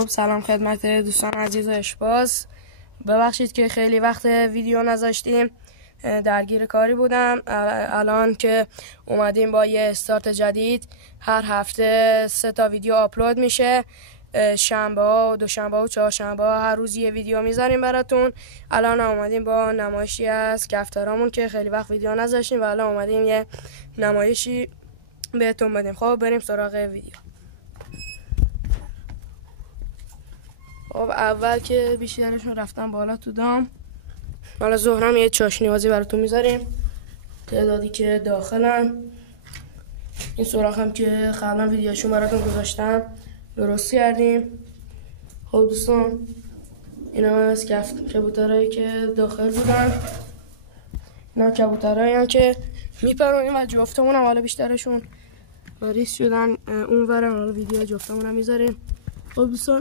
خب سلام خدمت دوستان عزیز و اشباز. ببخشید که خیلی وقت ویدیو نذاشتیم، درگیر کاری بودم. الان که اومدیم با یه استارت جدید، هر هفته 3 تا ویدیو آپلود میشه. شنبه ها، دوشنبه و چهارشنبه ها هر روز یه ویدیو میذاریم براتون. الان اومدیم با نمایشی از کفترامون که خیلی وقت ویدیو نذاشتیم و الان اومدیم یه نمایشی بهتون بدیم. خب بریم سراغ ویدیو. خب اول که بیشترشون رفتن بالا تو دام. حالا ظهرم یه چاشنی‌بازی براتون میذاریم، تعدادی که داخلن. این سوراخ هم که قبلا ویدیوشون براتون گذاشتم درست کردیم. خب دوستان اینا از کبوترهایی که داخل بودن، اینا کبوترهایی هم که میپرونیم و جفتمون هم حالا بیشترشون ریس شدن اون ورم. حالا ویدیو جفتمون هم میذاریم. خب دوستان